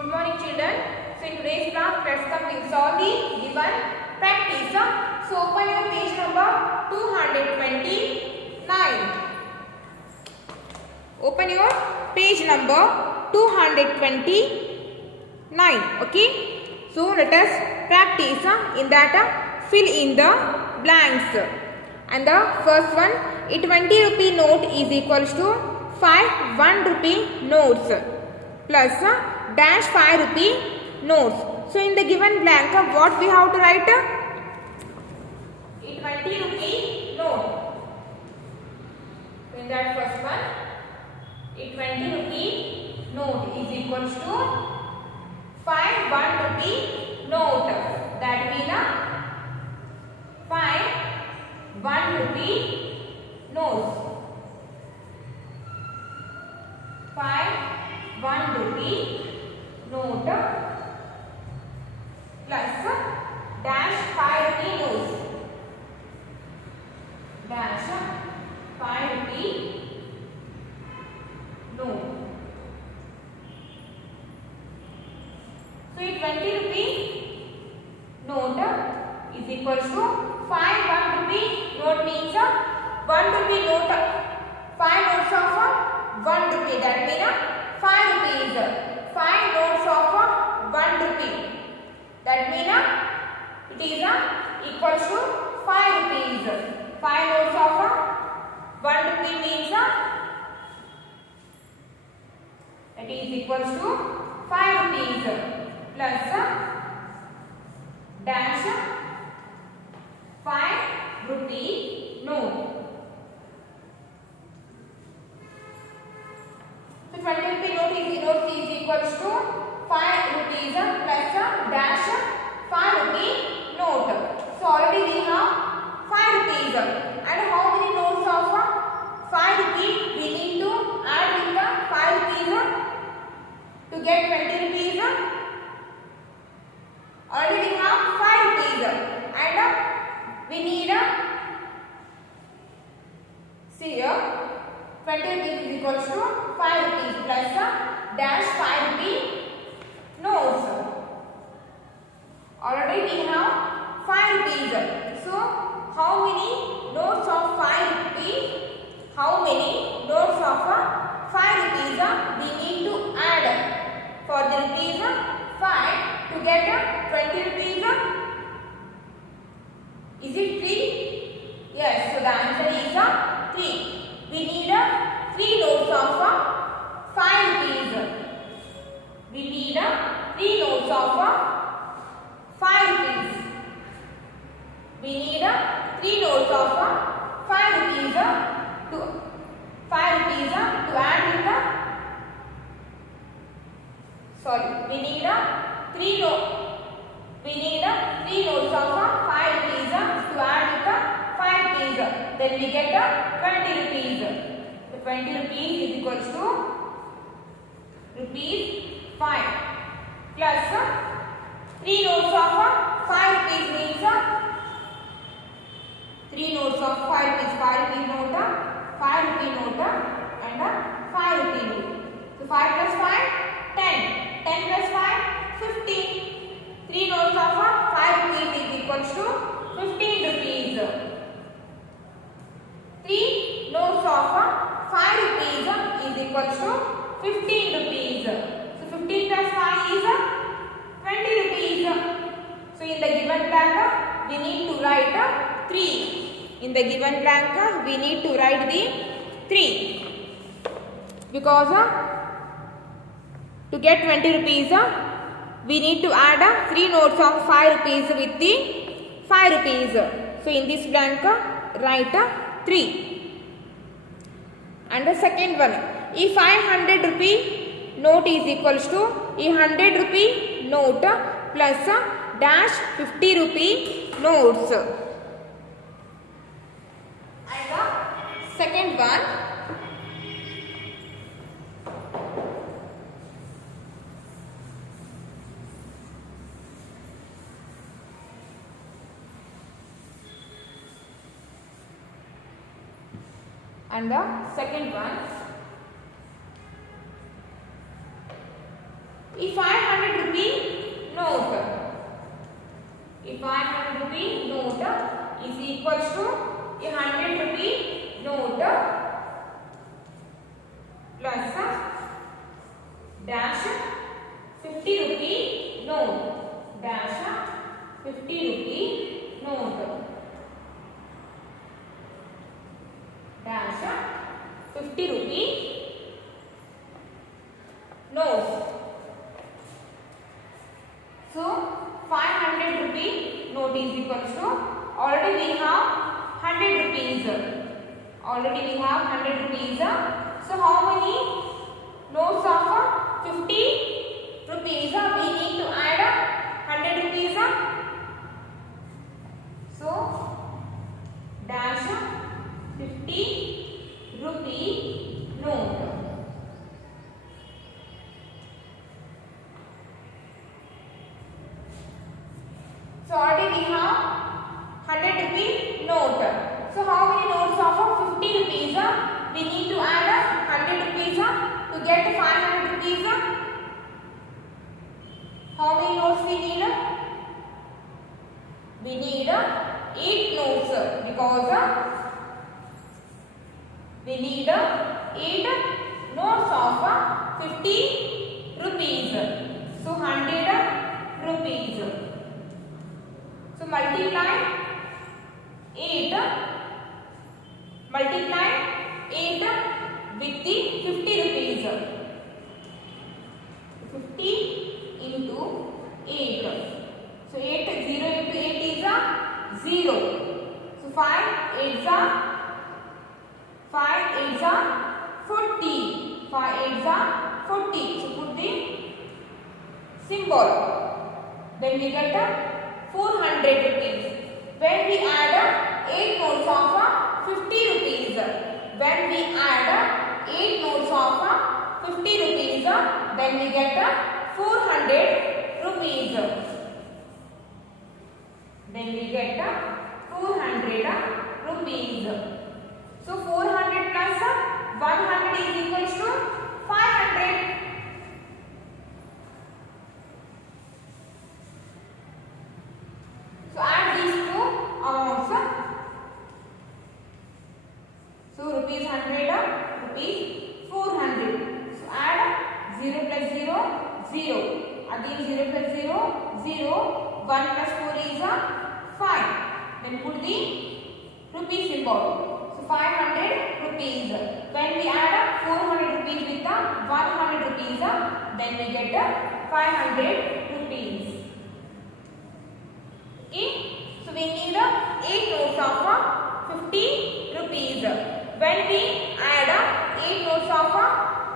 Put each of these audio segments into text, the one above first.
Good morning children. So in today's class let's complete solve the given practice. So open your page number 229. Open your page number 229. Okay. So let us practice in that fill in the blanks. And the first one, a 20 rupee note is equals to 5 1 rupee notes plus dash 5 rupee notes. So in the given blank, what we have to write? A 20 rupee note. So in that first one, a 20 rupee note is equals to 5 1 rupee note. That means 5 1 rupee notes. 5 1 rupee note plus dash 5 rupee notes. Dash 5 rupee note. So a 20 rupee note is equals to 5 1 rupee note means 1 rupee note. 5 notes of 1 rupee. That means 5 rupees. 5 notes of 1 rupee. That means it is equals to 5 rupees. 5 notes of 1 rupee means it is equals to 5 rupees plus dash 5 rupee note. So 20 rupee note is equals to 5 rupees plus dash 5 rupee note. So already we have 5 rupees. And how many notes of 5 rupee we need to add with the 5 rupees to get 20 rupees? Already we have 5 rupees. And we need, see here, 20 rupees is equals to 5 rupees plus dash 5 rupee notes. Already we have 5 rupees. So how many notes of 5 rupees? How many notes of 5 rupees we need to add for the rupees 5 to get 20 rupees? Is it 3? Yes. So the answer is 3. We need 3 notes of 5 rupees. We need 3 notes of 5 rupees. We need 3 notes of 5 rupees to 5 rupees to add with the. Sorry, we need 3 notes. We need 3 notes of 5 rupees to add with the 5 rupees. Then we get 20 rupees. The 20 rupees is equals to rupees 5 plus 3 notes of 5 rupees means 3 notes of 5 rupees, 5 rupee note, 5 rupee note and 5 rupee note. So 5 plus 5, 10. 10 plus 5, 15. 3 notes of 5 rupees is equals to 15 rupees. 3 notes of 5 rupees is equals to 15 rupees. So 15 plus 5 is 20 rupees. So in the given blank we need to write 3. In the given blank we need to write the 3. Because to get 20 rupees we need to add 3 notes of 5 rupees with the 5 rupees. So in this blank write 3. And the second one, if 500 rupee note is equals to a 100 rupee note plus dash 50 rupee notes. And the second one, and the second one, if 500 rupee note. A 500 rupee note is equals to a 100 rupee note plus dash 50 rupee note dash 50 rupee note dash 50 rupee note. So 500 rupee note is equals to, already we have 100 rupees. Already we have 100 rupees. So how many notes of 50 rupees we need to add 100 rupees? So dash 50 rupee note. So already we have 100 rupee note. So how many notes of 50 rupees we need to add 100 rupees to get 500 rupees? How many notes we need? We need 8 notes because we need 8 notes of 50 rupees. So 100 rupees. So multiply 8 with the 50 rupees. 50 into 8. So 8 0 into 8 is 0. So 5 8s are 40. 5 8s are 40. So put the symbol. Then we get 400 rupees. When we add 8 notes of 50 rupees, when we add 8 notes of 50 rupees, then we get 400 rupees. Then we get 400 rupees. So 400 plus 100 is equals to 500. So add these two amounts. So rupees 100, rupees 400. So add 0 plus 0, 0. Again 0 plus 0, 0. 1 plus 4 is 5. Then put the rupee symbol. So 500 rupees. When we add 400 rupees with the 100 rupees, then we get 500 rupees. Okay, so we need 8 notes of 50 rupees. When we add 8 notes of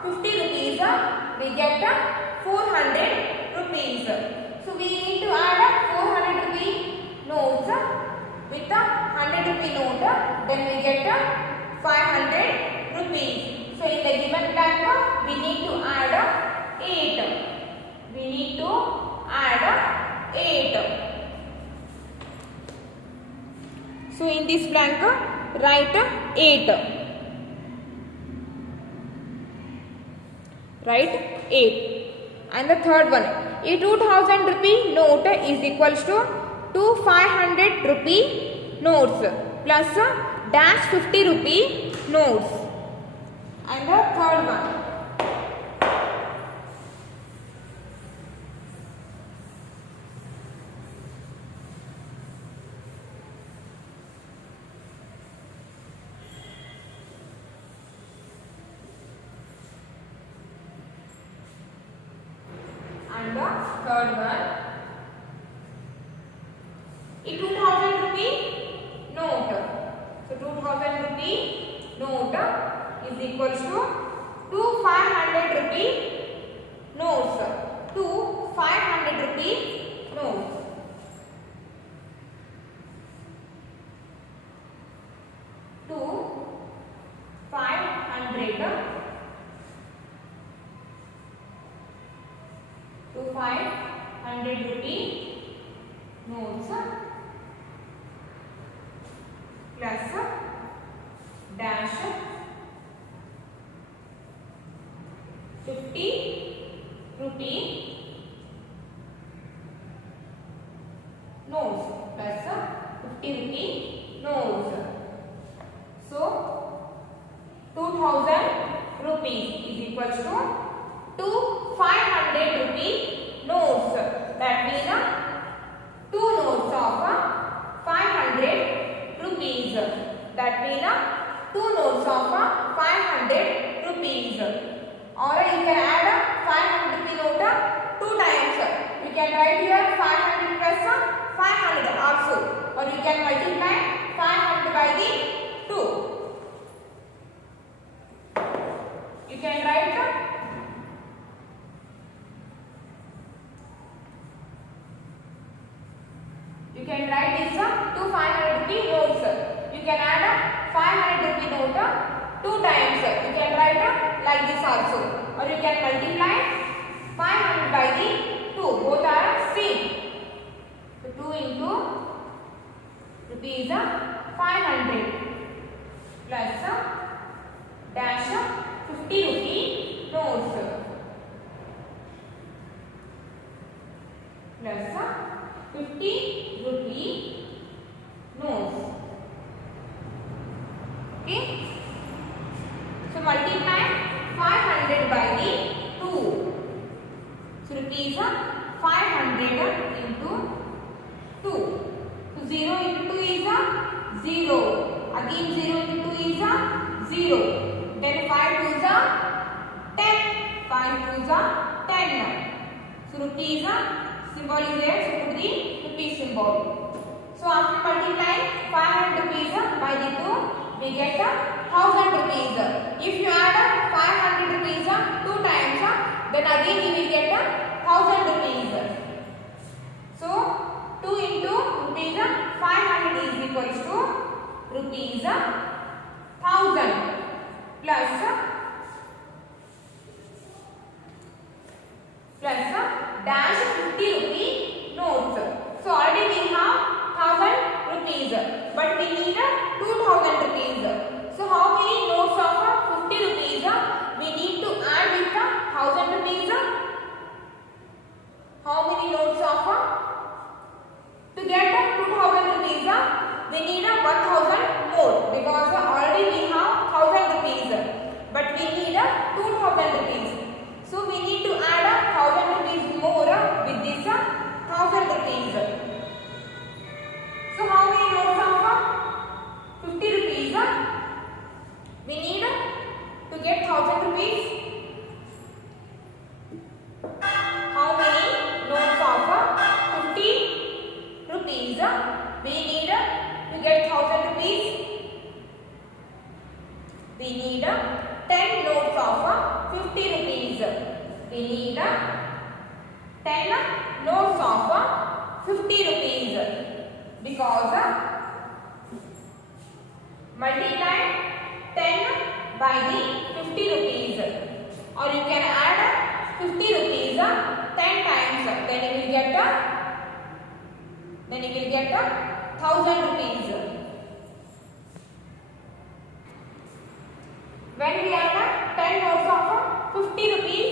50 rupees, we get 400 rupees. So we need to add 400 rupee notes with the 100 rupee note. Then we get 500 rupees. So in the given blank, we need to add 8. We need to add 8. So in this blank, write 8. Write 8. And the third one, a 2000 rupee note is equals to 2 500 rupee notes plus dash 50 rupee notes. And the third one, a 2000 rupee note. So 2000 rupee note is equals to 2 500 rupee notes. 2 500 rupee notes. To 500 rupee notes plus dash 50 rupee 50 rupee notes. So 2000 rupees is equals to 2 500 rupee notes. That means 2 notes of 500 rupees. That means 2 notes of 500 rupees. Or you can add 500 rupee note 2 times. You can write here 500 plus 500 also. Or you can multiply 500 by the 2. You can write this 2 500 rupee notes. You can add 500 rupee note 2 times. You can write like this also. Or you can multiply 500 by the 2. Both are same. So 2 into rupees 500 plus dash 50 rupee notes plus 50 rupee notes. Okay. So multiply 500 by the 2. So rupees 500 into 2. So 0 into 2 is 0. Again 0 into 2 is 0. Then 5 2 is 10. 5 2 is 10. So rupees symbol is there. So put the rupee symbol. So after multiplying 500 rupees by the 2, we get 1000 rupees. If you add 500 rupees 2 times, then again you will get 1000 rupees. So 2 into rupees 500 is equals to rupees 1000 plus dash 50 rupee notes. So already we have 1000 rupees, but we need 2000 rupees. So how many notes of 50 rupees we need to add with 1000 rupees? How many notes of to get 2000 rupees we need 1000 more, because already we have 1000 rupees, but we need 2000 rupees. So we need to add 1000 rupees more with this 1000 rupees. So how many notes of 50 rupees we need to get 1000 rupees? How many notes of 50 rupees we need to get 1000 rupees? We need 10 notes of 50 rupees. We need 10 notes of 50 rupees, because multiply 10 by the 50 rupees, or you can add 50 rupees 10 times. Then you will get 1000 rupees. When we add 10 notes of 50 rupees,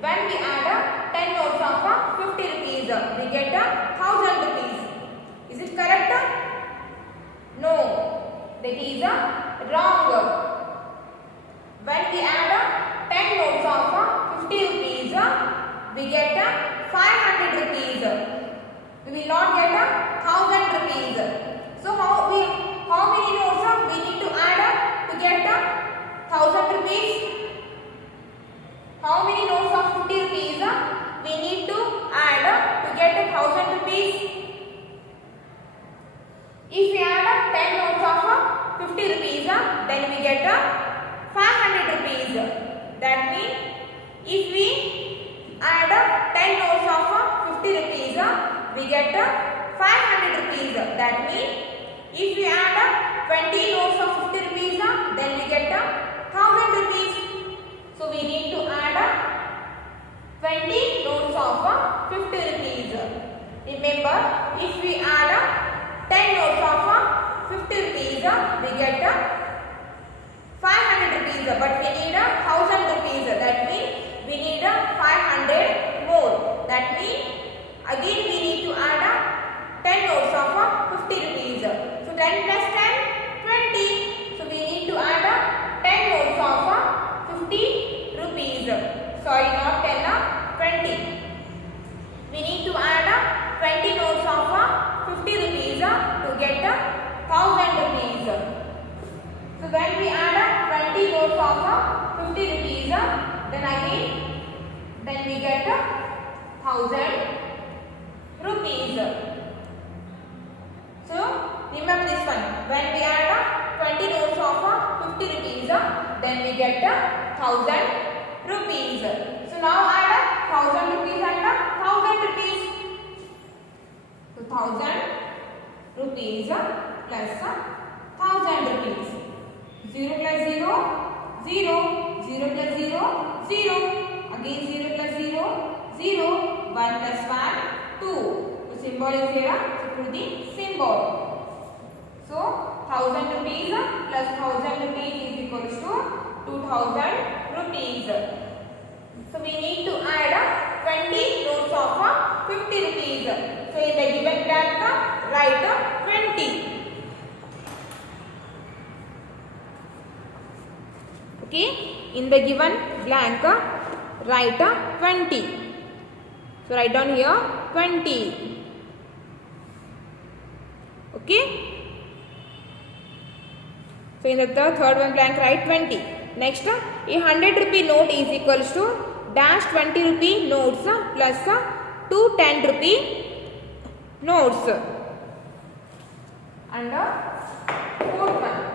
when we add 10 notes of 50 rupees, we get 1000 rupees. Is it correct? No, that is wrong. When we add 10 notes of 50 rupees, we get 500 rupees. We will not get 1000 rupees. So how many notes we need to add to get 1000 rupees? How many notes of 50 rupees we need to add to get 1000 rupees? If we add 10 notes of 50 rupees, then we get 500 rupees. That means if we add 10 notes of 50 rupees, we get 500 rupees. That means if we add 20 notes of 50 rupees, then we get 1000 rupees. So we need to add 20 notes of 50 rupees. Remember, if we add 10 notes of 50 rupees, we get 500 rupees, but we need 1000 rupees. That means we need 500 That means again we need to add 10 notes of 50 rupees. sorry, not 10, 20. We need to add 20 notes of 50 rupees to get 1000 rupees. So when we add 20 notes of 50 rupees, then we get 1000 rupees. So remember this one. When we add 20 notes of 50 rupees, then we get 1000 rupees. So now add 1000 rupees and 1000 rupees. So 1000 rupees plus 1000 rupees. 0 plus 0, 0. 0 plus 0, 0. Again 0 plus 0, 0. 1 plus 1, 2. The symbol is here. So put the symbol. So 1000 rupees plus 1000 rupees is equals to 2000 rupees. So we need to add 20 notes of 50 rupees. So in the given blank, write 20. Okay, in the given blank, write 20. So write down here 20. Okay. So in the third one blank, write 20. Next, a 100 rupee note is equals to dash 20 rupee notes plus 2 10 rupee notes. And fourth one.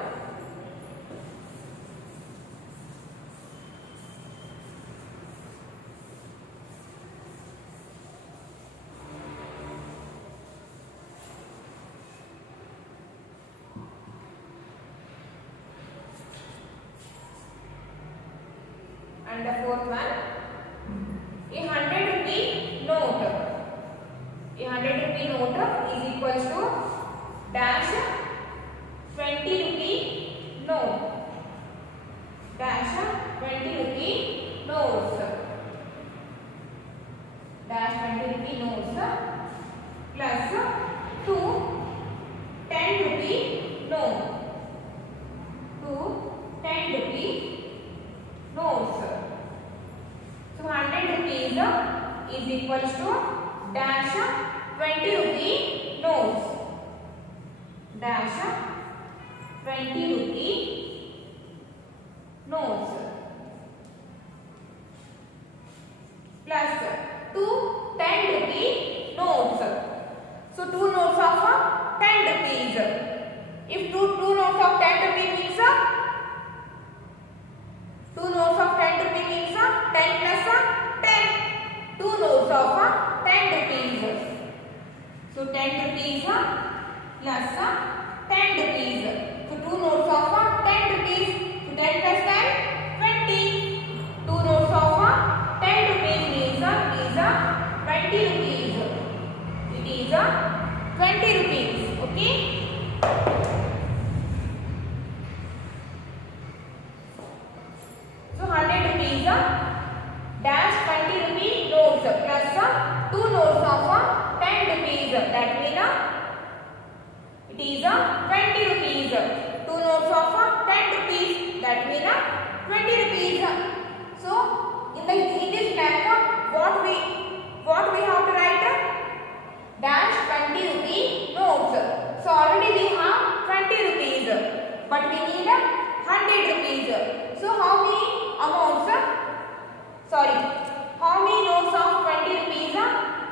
And the fourth one, a 100 rupee note. A 100 rupee note is equals to dash 20 rupee note. Dash 20 rupee notes. Dash 20 rupee notes plus 2 10 rupee note. 2 10 rupee notes. So 100 rupees is equals to dash 20 rupee notes. Dash 20 rupee notes plus 2 10 rupee notes. So 2 notes of 10 rupees. If two notes of 10 rupees means 2 notes of 10 rupees means 10 plus 10. 2 notes of 10 rupees. So 10 rupees plus 10 rupees. So 2 notes of 10 rupees. So 10 plus 10, 20. 2 notes of 10 rupees means is 20 rupees. It is 20 rupees. Okay. So 100 rupees dash 20 rupee notes plus 2 notes of 10 rupees. That means it is 20 rupees. 2 notes of 10 rupees. That means 20 rupees. So in this blank, what we have to write? Dash 20 rupee notes. So already we have 20 rupees, but we need 100 rupees. So how many amounts? How many notes of 20 rupees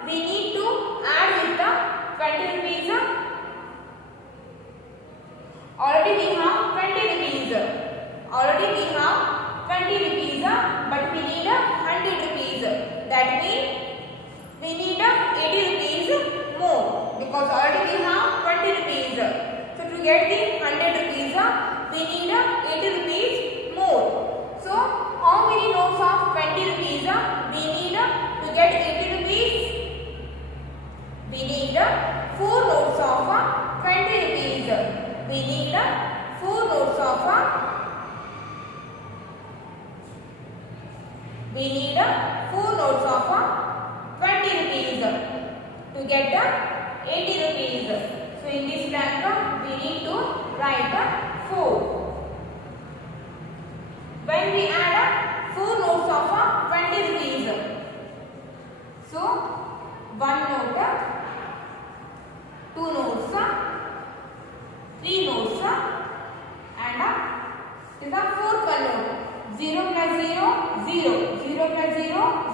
we need to add with the 20 rupees? Already we have 20 rupees. But we need 100 rupees. That means we need 80 rupees more, because already we have 20 rupees. So to get the 100 rupees, we need 80 rupees more. So how many notes of 20 rupees we need to get 80 rupees? We need 4 notes of 20 rupees. We need 4 notes of 20 rupees to get 80 rupees. So in this blank, we need to write 4. When we add 4 notes of 20 rupees,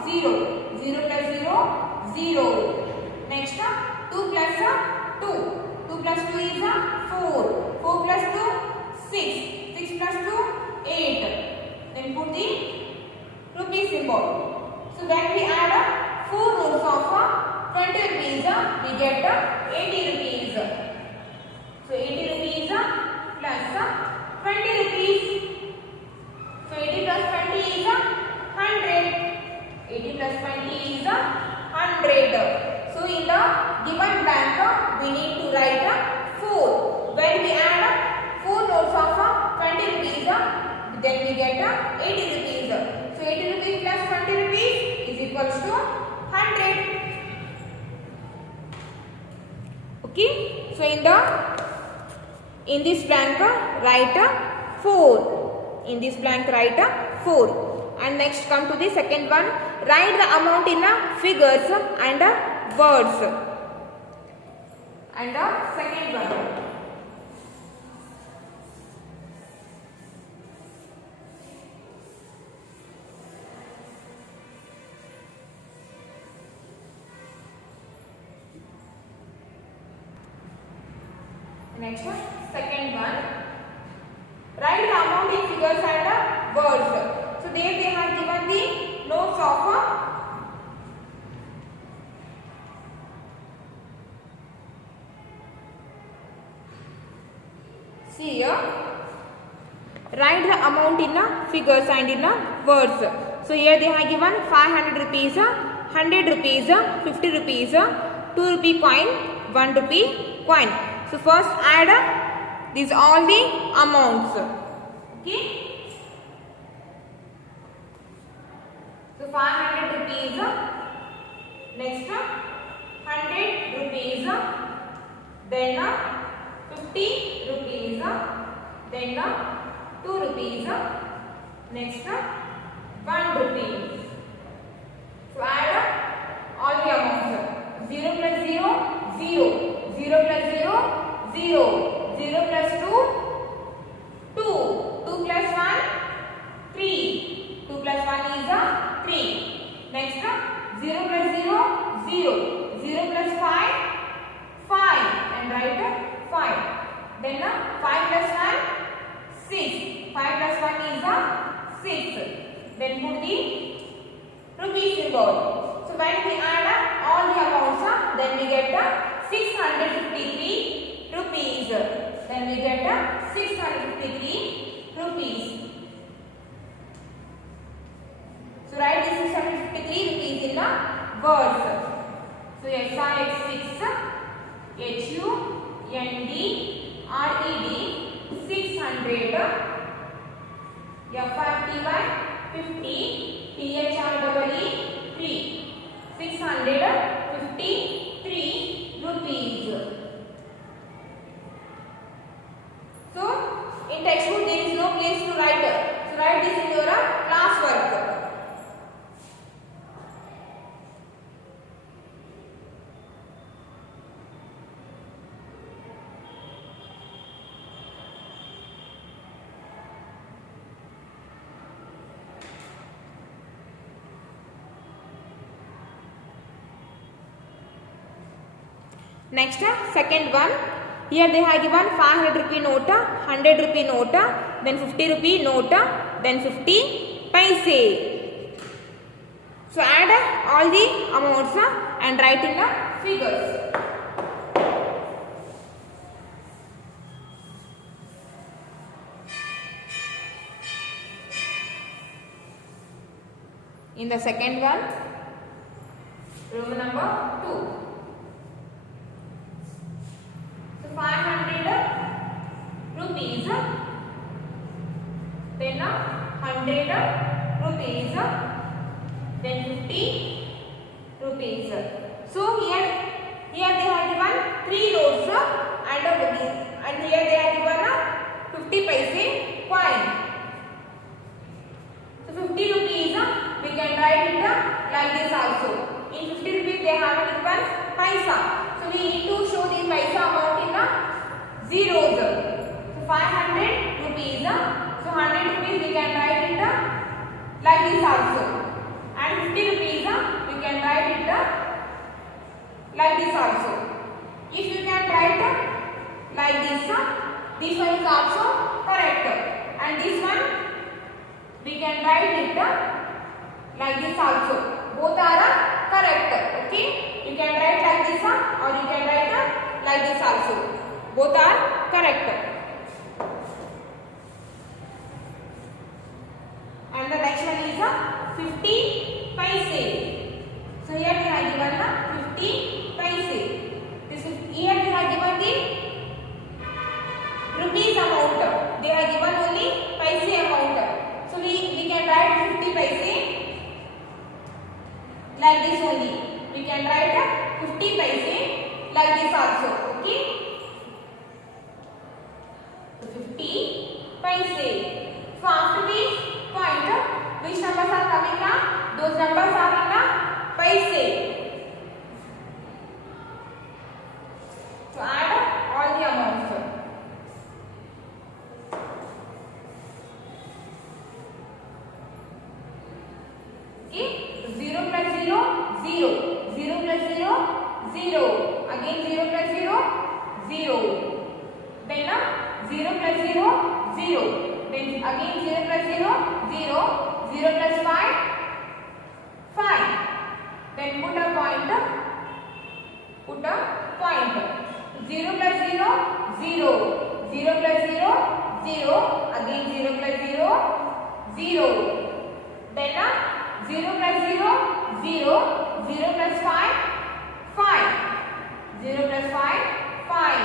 0. 0 plus 0, 0. Next, 2 plus 2. 2 plus 2 is 4. 4 plus 2, 6. 6 plus 2, 8. Then put the rupee symbol. So when we add 4 notes of 20 rupees, we get 80 rupees. So 80 rupees plus 20 rupees. So 80 plus 20 is 100. 80 plus 20 is 100. So in the given blank, we need to write 4. When we add 4 notes of 20 rupees, then we get 80 rupees. So 80 rupees plus 20 rupees is equals to 100. Okay. So in this blank write 4. In this blank write 4. And next come to the second one. Write the amount in figures and words. And the second one. Next one, second one. Write the amount in figures and words. So there they have given the notes of see here. Write the amount in figures and in words. So here they have given 500 rupees, 100 rupees, 50 rupees, 2 rupee coin, 1 rupee coin. So first add these all the amounts. Okay. So 500 rupees. Next 100 rupees. Then 50 rupees. Then 2 rupees. Next 1 rupee. So add all the amounts. 0 plus 0, 0. 0 plus 0, 0. 0 plus 2, 2. 2 plus 1, 3. 2 plus 1 is 3. Next, 0 plus 0, 0. 0 plus 5, 5. And write 5. Then 5 plus 1, 6. 5 plus 1 is 6. Then put the rupee symbol. So when we add all the amounts, then we get 653 rupees. Then we get 653 rupees. So write the 653 rupees in words. So SIX6 HUND RED 600 FRTY 50 THREE 653 rupees. So in textbook there is no place to write. So write this in your class work. Next, second one. Here they have given 500 rupee note, 100 rupee note, then 50 rupee note, then 50 paise. So add all the amounts and write in the figures. In the second one, room number 2. 500 rupees, then 100 rupees, then 50 rupees. So here they have given 3 notes and here they have given 50 paise coin. So 50 rupees we can write it like this also. In 50 rupees they have given paisa. So we need to show the paisa amount in zeros. So 500 rupees. So 100 rupees we can write it like this also. And 50 rupees like this. This one is also correct, and this one we can write it like this also. Both are correct. Okay, you can write like this or you can write like this also. Both are correct. And the next one is 50 paise. So here we have given 50 paise. This is here we have given the rupees amount. They are given only paise amount. So we can write 50 paise like this only. We can write 50 paise like this also. Okay. 50 paise. So after this point, which numbers are coming now? Those numbers are in paise. So add all the amounts. Okay, 0 plus 0, 0. 0 plus 0, 0. Again 0 plus 0, 0. Then 0 plus 0, 0. Then again 0 plus 0, 0. 0 plus 5, 5. Then put a point. Put a point. 0 plus 0, 0. 0 plus 0, 0. Again 0 plus 0, 0. Then 0 plus 0, 0. 0 plus 5, 5. 0 plus 5, 5.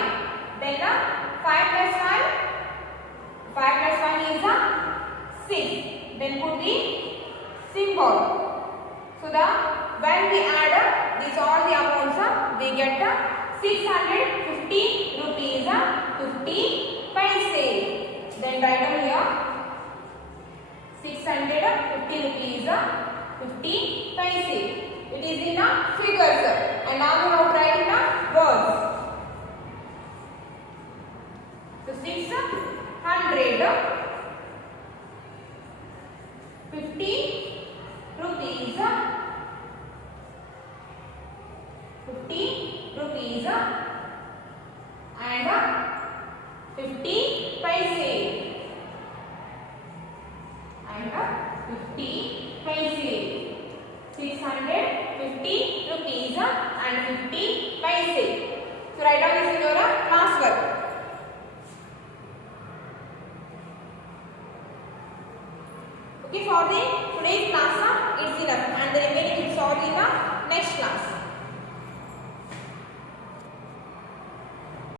Then 5 plus 1, 5 plus 1 is 6. Then put the symbol. So when we add these all the amounts, we get 650 rupees 50 paise. Then write down here 650 rupees 50 paise. It is in figures, and now we have to write in words. So 650 rupees 50 rupees and 50 paise and 50 paise. 650 rupees and 50 paise. So write down this in your class work. Okay, for the today's class it's enough, and the remaining will solve in the next class.